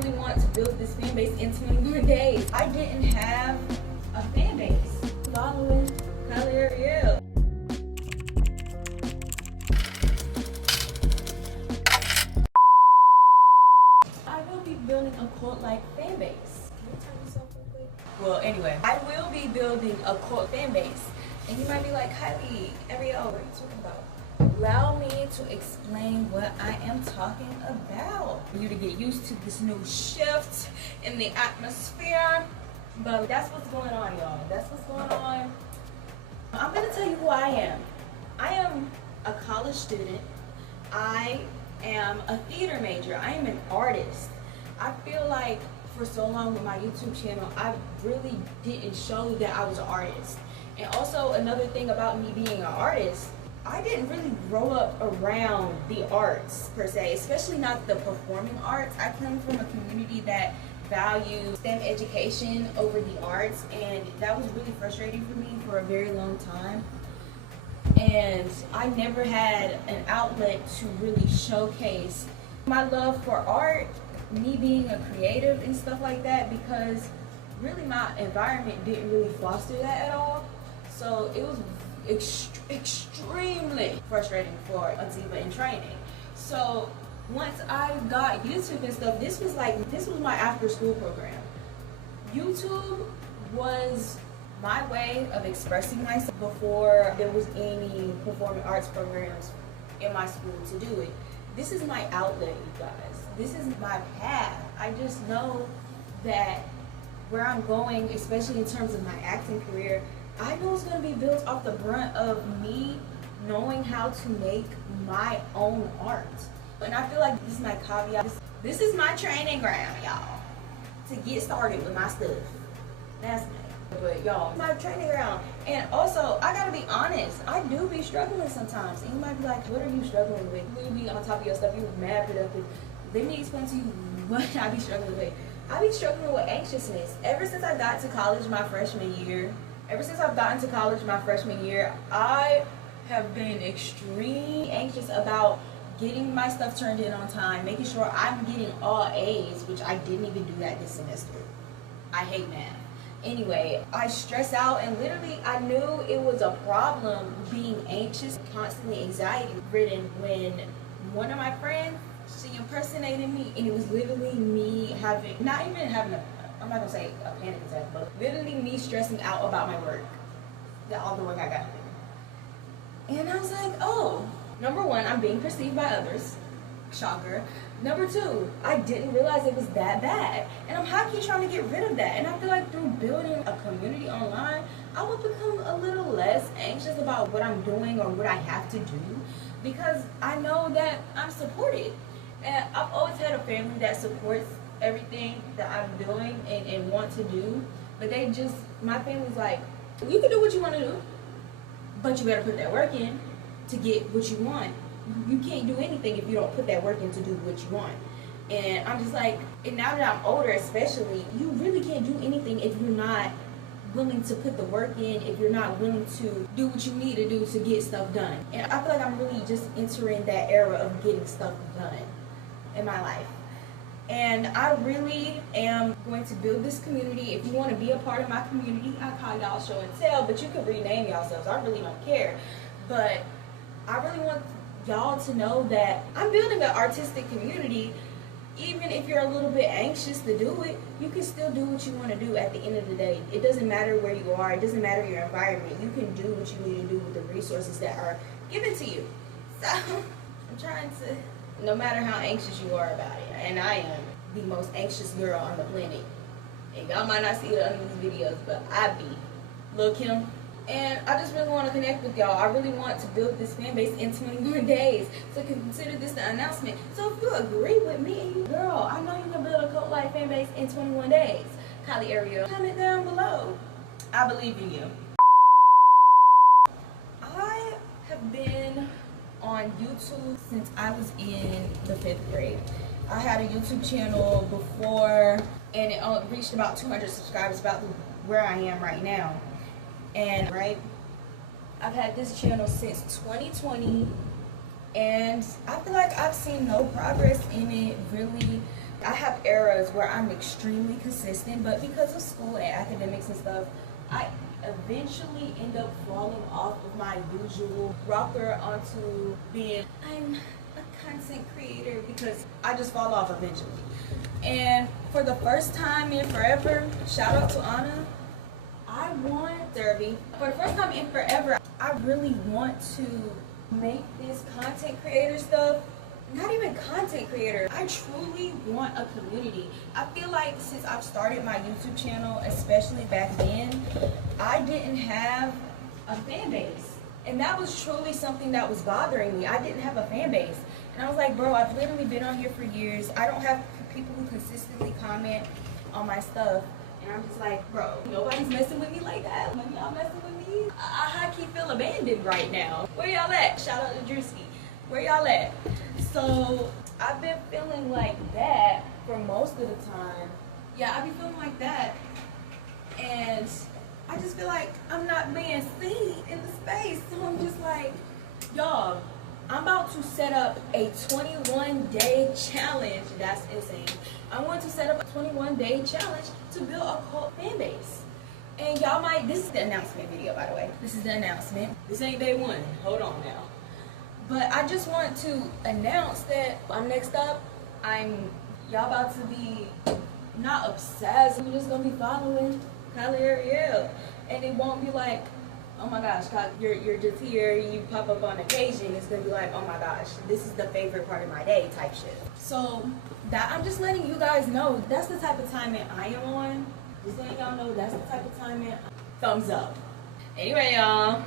really want to build this fan base in 21 days. I didn't have a fan base. Following Kylie Ariel. I will be building a cult-like fan base. Can you turn this off real quick? Well, anyway, I will be building a cult fan base. And you might be like, Kylie Ariel, what are you talking about? Allow me to explain what I am talking about. For you to get used to this new shift in the atmosphere. But that's what's going on, y'all. That's what's going on. I'm gonna tell you who I am. I am a college student. I am a theater major. I am an artist. I feel like for so long with my YouTube channel, I really didn't show that I was an artist. And also another thing about me being an artist, I didn't really grow up around the arts per se, especially not the performing arts. I come from a community that values STEM education over the arts, and that was really frustrating for me for a very long time. And I never had an outlet to really showcase my love for art, me being a creative and stuff like that, because really my environment didn't really foster that at all. So it was extremely frustrating for Aziva in training. So once I got YouTube and stuff, this was my after school program. YouTube was my way of expressing myself before there was any performing arts programs in my school to do it. This is my outlet, you guys. This is my path. I just know that where I'm going, especially in terms of my acting career, I know it's going to be built off the brunt of me knowing how to make my own art. And I feel like this is my caveat. This is my training ground, y'all, to get started with my stuff. That's me. But y'all, my training ground. And also, I gotta be honest, I do be struggling sometimes. And you might be like, what are you struggling with? You be on top of your stuff, you mad productive. Let me explain to you what I be struggling with. I be struggling with anxiousness. Ever since I got to college my freshman year, I have been extremely anxious about getting my stuff turned in on time, making sure I'm getting all A's, which I didn't even do that this semester. I hate math. Anyway, I stress out, and literally I knew it was a problem being anxious, constantly anxiety ridden, when one of my friends, she impersonated me, and it was literally me having, not even having a, I'm not gonna say a panic attack, but literally me stressing out about my work, all the work I got to do. And I was like, oh, number one, I'm being perceived by others. Shocker. Number two, I didn't realize it was that bad. And I'm high-key trying to get rid of that. And I feel like through building a community online, I would become a little less anxious about what I'm doing or what I have to do, because I know that I'm supported. And I've always had a family that supports everything that I'm doing and want to do. But my family's like, you can do what you want to do, but you better put that work in to get what you want. You can't do anything if you don't put that work in to do what you want. And I'm just like, and now that I'm older especially, you really can't do anything if you're not willing to put the work in, if you're not willing to do what you need to do to get stuff done. And I feel like I'm really just entering that era of getting stuff done in my life. And I really am going to build this community. If you want to be a part of my community, I call y'all show and tell, but you can rename yourselves. I really don't care. But I really want y'all to know that I'm building an artistic community. Even if you're a little bit anxious to do it, you can still do what you want to do at the end of the day. It doesn't matter where you are. It doesn't matter your environment. You can do what you need to do with the resources that are given to you. So I'm trying to, no matter how anxious you are about it, and I am the most anxious girl on the planet. And y'all might not see it under these videos, but I be. Lil' Kim. And I just really want to connect with y'all. I really want to build this fan base in 21 days. So consider this the announcement. So if you agree with me, girl, I know you can build a cult-like fan base in 21 days. Kylie Ariel, comment down below. I believe in you. I have been on YouTube since I was in the 5th grade. I had a YouTube channel before, and it reached about 200 subscribers, about where I am right now. And I've had this channel since 2020, and I feel like I've seen no progress in it really I have eras where I'm extremely consistent, but because of school and academics and stuff, I eventually end up falling off of my usual rocker onto being I'm a content creator because I just fall off eventually. And for the first time in forever, shout out to Anna, I want Derby. For the first time in forever, I really want to make this content creator stuff. Not even content creator. I truly want a community. I feel like since I've started my YouTube channel, especially back then, I didn't have a fan base. And that was truly something that was bothering me. I didn't have a fan base. And I was like, bro, I've literally been on here for years. I don't have people who consistently comment on my stuff. And I'm just like, bro, nobody's messing with me like that. None of y'all messing with me. I high-key feel abandoned right now. Where y'all at? Shout out to Drewski. Where y'all at? So I've been feeling like that for most of the time. Yeah, I be feeling like that. And I just feel like I'm not being seen in the space. So I'm just like, y'all, I'm about to set up a 21-day challenge. That's insane. I want to set up a 21-day challenge to build a cult fan base. And y'all might, this is the announcement video, by the way. This is the announcement. This ain't day one. Hold on now. But I just want to announce that I'm next up. Y'all about to be not obsessed. We're just gonna be following Kylie Ariel, and it won't be like, oh my gosh, you're just here. You pop up on occasion. It's gonna be like, oh my gosh, this is the favorite part of my day type shit. So that I'm just letting you guys know that's the type of timing I am on. Just letting y'all know that's the type of timing. Thumbs up. Anyway, y'all.